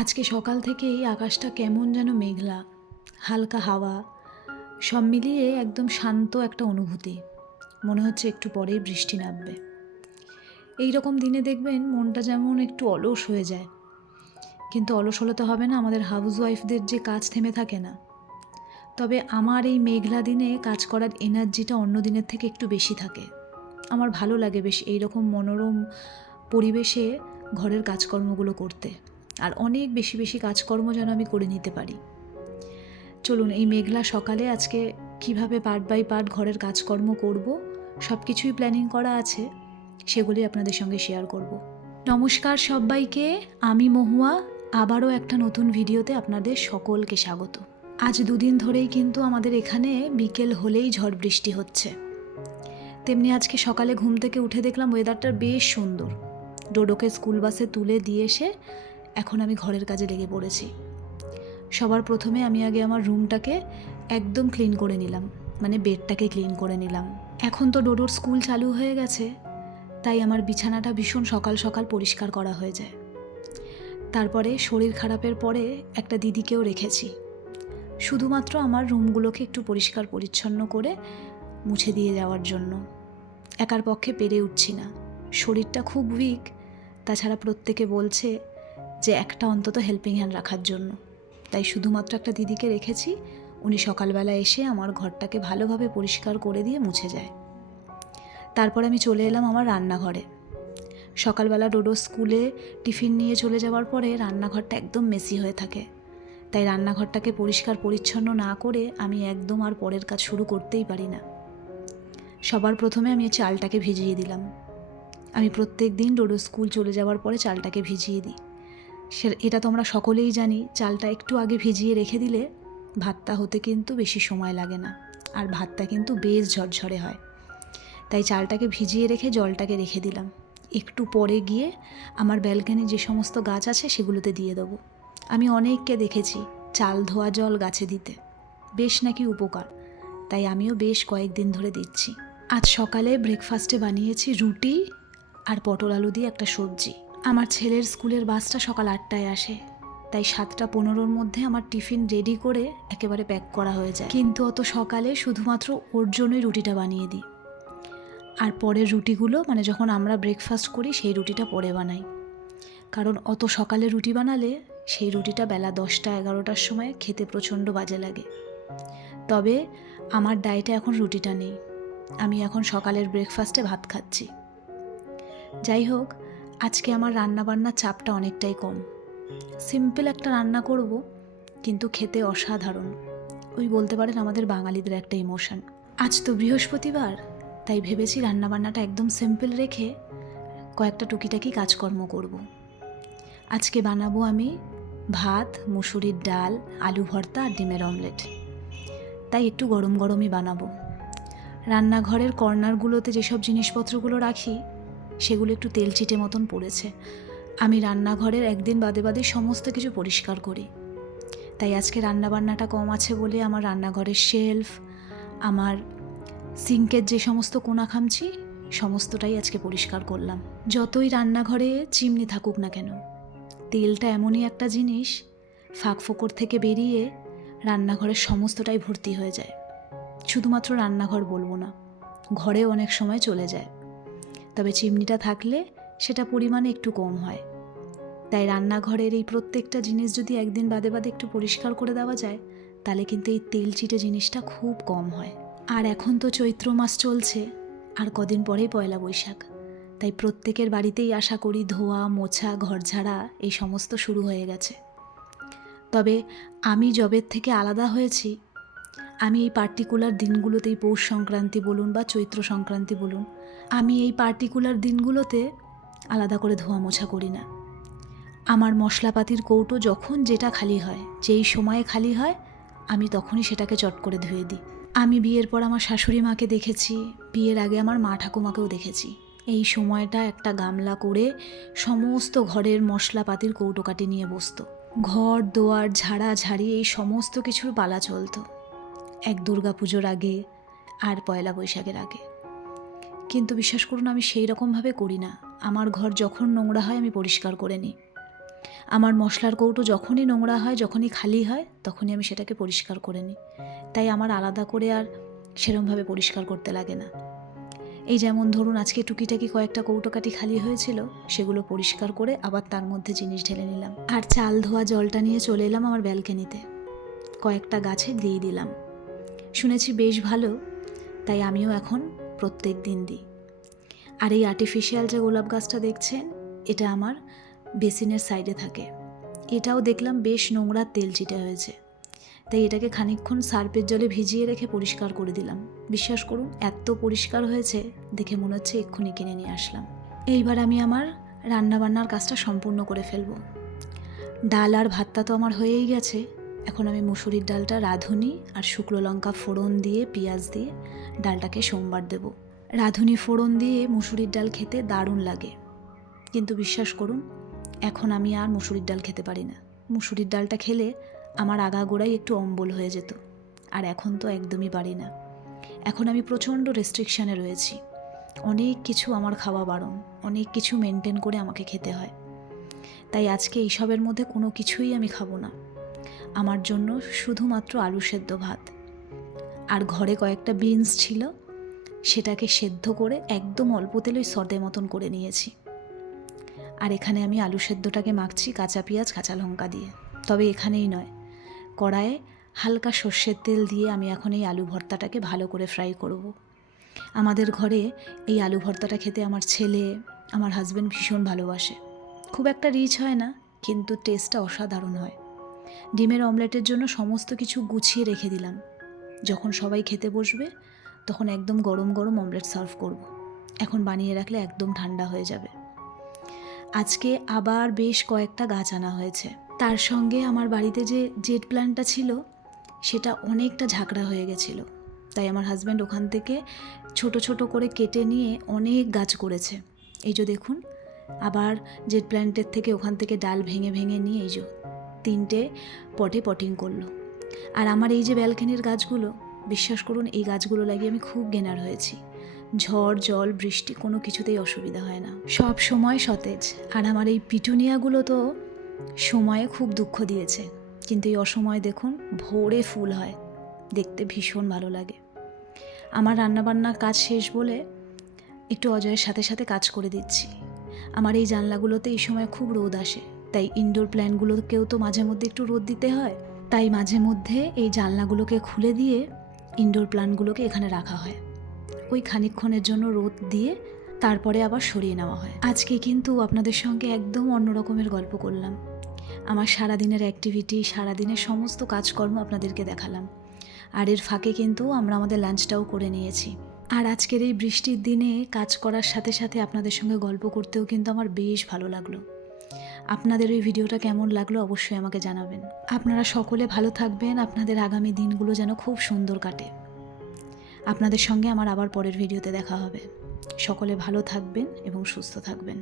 আজকে সকাল থেকেই আকাশটা কেমন যেন মেঘলা, হালকা হাওয়া, সব মিলিয়ে একদম শান্ত একটা অনুভূতি। মনে হচ্ছে একটু পরেই বৃষ্টি নামবে। এই রকম দিনে দেখবেন মনটা যেমন একটু অলস হয়ে যায়, কিন্তু অলস হলে তো হবে না, আমাদের হাউসওয়াইফদের যে কাজ থেমে থাকে না। তবে আমার এই মেঘলা দিনে কাজ করার এনার্জিটা অন্য দিনের থেকে একটু বেশি থাকে। আমার ভালো লাগে বেশ এইরকম মনোরম পরিবেশে ঘরের কাজকর্মগুলো করতে, আর অনেক বেশি বেশি কাজকর্ম যেন আমি করে নিতে পারি। চলুন এই মেঘলা সকালে আজকে কিভাবে পার্ট বাই পার্ট ঘরের কাজকর্ম করব, সব কিছুই প্ল্যানিং করা আছে, সেগুলি আপনাদের সঙ্গে শেয়ার করব। নমস্কার সবাইকে, আমি মহুয়া। আবারও একটা নতুন ভিডিওতে আপনাদের সকলকে স্বাগত। আজ দুদিন ধরেই কিন্তু আমাদের এখানে বিকেল হলেই ঝড় বৃষ্টি হচ্ছে। তেমনি আজকে সকালে ঘুম থেকে উঠে দেখলাম ওয়েদারটা বেশ সুন্দর। ডোডোকে স্কুল বাসে তুলে দিয়ে এসে এখন আমি ঘরের কাজে লেগে পড়েছি। সবার প্রথমে আমি আগে আমার রুমটাকে একদম ক্লিন করে নিলাম, মানে বেডটাকে ক্লিন করে নিলাম। এখন তো ডোডোর স্কুল চালু হয়ে গেছে, তাই আমার বিছানাটা ভীষণ সকাল সকাল পরিষ্কার করা হয়ে যায়। তারপরে শরীর খারাপের পরে একটা দিদিকেও রেখেছি, শুধুমাত্র আমার রুমগুলোকে একটু পরিষ্কার পরিচ্ছন্ন করে মুছে দিয়ে যাওয়ার জন্য। একার পক্ষে পেরে উঠছি না, শরীরটা খুব উইক। তাছাড়া প্রত্যেকে বলছে যে একটা অন্তত হেল্পিং হ্যান্ড রাখার জন্য, তাই শুধুমাত্র একটা দিদিকে রেখেছি। উনি সকালবেলা এসে আমার ঘরটাকে ভালোভাবে পরিষ্কার করে দিয়ে মুছে যায়। তারপর আমি চলে এলাম আমার রান্নাঘরে। সকালবেলা ডোডো স্কুলে টিফিন নিয়ে চলে যাওয়ার পরে রান্নাঘরটা একদম মেসি হয়ে থাকে, তাই রান্নাঘরটাকে পরিষ্কার পরিচ্ছন্ন না করে আমি একদম আর পরের কাজ শুরু করতেই পারি না। সবার প্রথমে আমি চালটাকে ভিজিয়ে দিলাম। আমি প্রত্যেক দিন ডোডো স্কুল চলে যাওয়ার পরে চালটাকে ভিজিয়ে দিই। এটা তো আমরা সকলেই জানি, চালটা একটু আগে ভিজিয়ে রেখে দিলে ভাতটা হতে কিন্তু বেশি সময় লাগে না, আর ভাতটা কিন্তু বেশ ঝরঝরে হয়। তাই চালটাকে ভিজিয়ে রেখে জলটাকে রেখে দিলাম। একটু পরে গিয়ে আমার ব্যালকনি যে সমস্ত গাছ আছে সেগুলোতে দিয়ে দেবো। আমি অনেককে দেখেছি চাল ধোয়া জল গাছে দিতে, বেশ নাকি উপকার, তাই আমিও বেশ কয়েকদিন ধরে দিচ্ছি। আজ সকালে ব্রেকফাস্টে বানিয়েছি রুটি আর পটল আলু দিয়ে একটা সবজি। আমার ছেলের স্কুলের বাসটা সকাল 8টায় আসে, তাই 7:15-র মধ্যে আমার টিফিন রেডি করে একেবারে প্যাক করা হয়ে যায়। কিন্তু অত সকালে শুধুমাত্র ওর জন্যই রুটিটা বানিয়ে দিই, আর পরের রুটিগুলো মানে যখন আমরা ব্রেকফাস্ট করি সেই রুটিটা পরে বানাই। কারণ অত সকালে রুটি বানালে সেই রুটিটা বেলা 10টা-11টার সময় খেতে প্রচণ্ড বাজে লাগে। তবে আমার ডায়েটে এখন রুটিটা নেই, আমি এখন সকালের ব্রেকফাস্টে ভাত খাচ্ছি। যাই হোক, আজকে আমার রান্নাবান্নার চাপটা অনেকটাই কম। সিম্পল একটা রান্না করব, কিন্তু খেতে অসাধারণ। ওই বলতে পারেন আমাদের বাঙালিদের একটা ইমোশন। আজ তো বৃহস্পতিবার, তাই ভেবেছি রান্নাবান্নাটা একদম সিম্পল রেখে কয়েকটা টুকিটাকি কাজকর্ম করব। আজকে বানাবো আমি ভাত, মুসুরির ডাল, আলু ভর্তা আর ডিমের অমলেট। তাই একটু গরম গরমই বানাবো। রান্নাঘরের কর্নারগুলোতে যেসব জিনিসপত্রগুলো রাখি সেগুলো একটু তেল চিটে মতন পড়েছে। আমি রান্নাঘরের একদিন বাদে বাদে সমস্ত কিছু পরিষ্কার করি, তাই আজকে রান্নাবান্নাটা কম আছে বলে আমার রান্নাঘরের শেলফ, আমার সিঙ্কের যে সমস্ত কোনা খামচি সমস্তটাই আজকে পরিষ্কার করলাম। যতই রান্নাঘরে চিমনি থাকুক না কেন, তেলটা এমনই একটা জিনিস, ফাঁক ফোকর থেকে বেরিয়ে রান্নাঘরের সমস্তটাই ভর্তি হয়ে যায়। শুধুমাত্র রান্নাঘর বলবো না, ঘরেও অনেক সময় চলে যায়। তবে চিমনিটা থাকলে সেটা পরিমাণে একটু কম হয়। তাই রান্নাঘরের এই প্রত্যেকটা জিনিস যদি একদিন বাদে বাদে একটু পরিষ্কার করে দেওয়া যায়, তাহলে কিন্তু এই তেল চিটে জিনিসটা খুব কম হয়। আর এখন তো চৈত্র মাস চলছে, আর কদিন পরেই পয়লা বৈশাখ, তাই প্রত্যেকের বাড়িতেই আশা করি ধোয়া মোছা ঘর ঝাড়া এই সমস্ত শুরু হয়ে গেছে। তবে আমি জবের থেকে আলাদা হয়েছি, আমি এই পার্টিকুলার দিনগুলোতেই, পৌষ সংক্রান্তি বলুন বা চৈত্র সংক্রান্তি বলুন, আমি এই পার্টিকুলার দিনগুলোতে আলাদা করে ধোয়া মোছা করি না। আমার মশলাপাতির কৌটো যখন যেটা খালি হয়, যেই সময়ে খালি হয়, আমি তখনই সেটাকে চট করে ধুয়ে দিই। আমি বিয়ের পর আমার শাশুড়ি মাকে দেখেছি, বিয়ের আগে আমার মা ঠাকুমাকেও দেখেছি এই সময়টা একটা গামলা করে সমস্ত ঘরের মশলাপাতির কৌটোকাটি নিয়ে বসতো। ঘর দোয়ার ঝাড়া ঝাড়ি এই সমস্ত কিছুর পালা চলতো এক দুর্গাপুজোর আগে আর পয়লা বৈশাখের আগে। কিন্তু বিশ্বাস করুন, আমি সেই রকমভাবে করি না। আমার ঘর যখন নোংরা হয় আমি পরিষ্কার করে নিই। আমার মশলার কৌটো যখনই নোংরা হয়, যখনই খালি হয়, তখনই আমি সেটাকে পরিষ্কার করে নিই। তাই আমার আলাদা করে আর সেরমভাবে পরিষ্কার করতে লাগে না। এই যেমন ধরুন আজকে টুকিটাকি কয়েকটা কৌটোকাটি খালি হয়েছিল, সেগুলো পরিষ্কার করে আবার তার মধ্যে জিনিস ঢেলে নিলাম। আর চাল ধোয়া জলটা নিয়ে চলে এলাম আমার ব্যালকনিতে, কয়েকটা গাছে দিয়ে দিলাম। শুনেছি বেশ ভালো, তাই আমিও এখন প্রত্যেক দিন দিই। আর এই আর্টিফিশিয়াল যে গোলাপ গাছটা দেখছেন, এটা আমার বেসিনের সাইডে থাকে। এটাও দেখলাম বেশ নোংরা তেল চিটে হয়েছে, তাই এটাকে খানিকক্ষণ সার্ফের জলে ভিজিয়ে রেখে পরিষ্কার করে দিলাম। বিশ্বাস করুন, এত পরিষ্কার হয়েছে দেখে মনে হচ্ছে এক্ষুনি কিনে নিয়ে আসলাম। এইবার আমি আমার রান্নাবান্নার কাজটা সম্পূর্ণ করে ফেলবো। ডাল আর ভাতটা তো আমার হয়েই গেছে। এখন আমি মুসুরির ডালটা রাঁধুনি আর শুকনো লঙ্কা ফোড়ন দিয়ে পেঁয়াজ দিয়ে ডালটাকে সোমবার দেব। রাঁধুনি ফোড়ন দিয়ে মুসুরির ডাল খেতে দারুণ লাগে, কিন্তু বিশ্বাস করুন এখন আমি আর মুসুরির ডাল খেতে পারি না। মুসুরির ডালটা খেলে আমার আগাগোড়াই একটু অম্বল হয়ে যেত, আর এখন তো একদমই পারি না। এখন আমি প্রচণ্ড রেস্ট্রিকশানে রয়েছি। অনেক কিছু আমার খাওয়া বারণ, অনেক কিছু মেনটেন করে আমাকে খেতে হয়। তাই আজকে এইসবের মধ্যে কোনো কিছুই আমি খাবো না। আমার জন্য শুধুমাত্র আলু সেদ্ধ ভাত, আর ঘরে কয়েকটা বিনস ছিল, সেটাকে সেদ্ধ করে একদম অল্প তেলে সর্দে মতন করে নিয়েছি। আর এখানে আমি আলু সেদ্ধটাকে মাখছি কাঁচা পেঁয়াজ কাঁচা লঙ্কা দিয়ে। তবে এখানেই নয়, কড়াইয়ে হালকা সর্ষের তেল দিয়ে আমি এখন এই আলু ভর্তাটাকে ভালো করে ফ্রাই করব। আমাদের ঘরে এই আলু ভর্তাটা খেতে আমার ছেলে, আমার হাজব্যান্ড ভীষণ ভালোবাসে। খুব একটা রিচ হয় না, কিন্তু টেস্টটা অসাধারণ হয়। ডিমের অমলেটের জন্য সমস্ত কিছু গুছিয়ে রেখে দিলাম। যখন সবাই খেতে বসবে তখন একদম গরম গরম অমলেট সার্ভ করব। এখন বানিয়ে রাখলে একদম ঠান্ডা হয়ে যাবে। আজকে আবার বেশ কয়েকটা গাছ আনা হয়েছে। তার সঙ্গে আমার বাড়িতে যে জেট প্ল্যান্টটা ছিল, সেটা অনেকটা ঝাঁকড়া হয়ে গেছিলো। তাই আমার হাজব্যান্ড ওখান থেকে ছোট ছোট করে কেটে নিয়ে অনেক গাছ করেছে। এই যে দেখুন, আবার জেট প্ল্যান্টের থেকে ওখান থেকে ডাল ভেঙে ভেঙে নিয়ে এই যে 3টে পটে পটিং করলো। আর আমার এই যে ব্যালকনির গাছগুলো, বিশ্বাস করুন এই গাছগুলো লাগিয়ে আমি খুব গেনার হয়েছি। ঝড় জল বৃষ্টি কোনো কিছুতেই অসুবিধা হয় না, সব সময় সতেজ। আর আমার এই পিটুনিয়াগুলো তো সময়ে খুব দুঃখ দিয়েছে, কিন্তু এই অসময়ে দেখুন ভোরে ফুল হয়, দেখতে ভীষণ ভালো লাগে। আমার রান্নাবান্নার কাজ শেষ বলে একটু অজয়ের সাথে সাথে কাজ করে দিচ্ছি। আমার এই জানলাগুলোতে এই সময় খুব রোদ আসে, তাই ইনডোর প্ল্যান্টগুলোকেও তো মাঝে মধ্যে একটু রোদ দিতে হয়। তাই মাঝে মধ্যে এই জানলাগুলোকে খুলে দিয়ে ইনডোর প্ল্যান্টগুলোকে এখানে রাখা হয়। ওই খানিকক্ষণের জন্য রোদ দিয়ে তারপরে আবার সরিয়ে নেওয়া হয়। আজকে কিন্তু আপনাদের সঙ্গে একদম অন্য রকমের গল্প করলাম। আমার সারাদিনের অ্যাক্টিভিটি, সারাদিনের সমস্ত কাজকর্ম আপনাদেরকে দেখালাম। আর এর ফাঁকে কিন্তু আমরা আমাদের লাঞ্চটাও করে নিয়েছি। আর আজকের এই বৃষ্টির দিনে কাজ করার সাথে সাথে আপনাদের সঙ্গে গল্প করতেও কিন্তু আমার বেশ ভালো লাগলো। আপনাদের ওই ভিডিওটা কেমন লাগলো অবশ্যই আমাকে জানাবেন। আপনারা সকলে ভালো থাকবেন, আপনাদের আগামী দিনগুলো যেন খুব সুন্দর কাটে। আপনাদের সঙ্গে আমার আবার পরের ভিডিওতে দেখা হবে। সকলে ভালো থাকবেন এবং সুস্থ থাকবেন।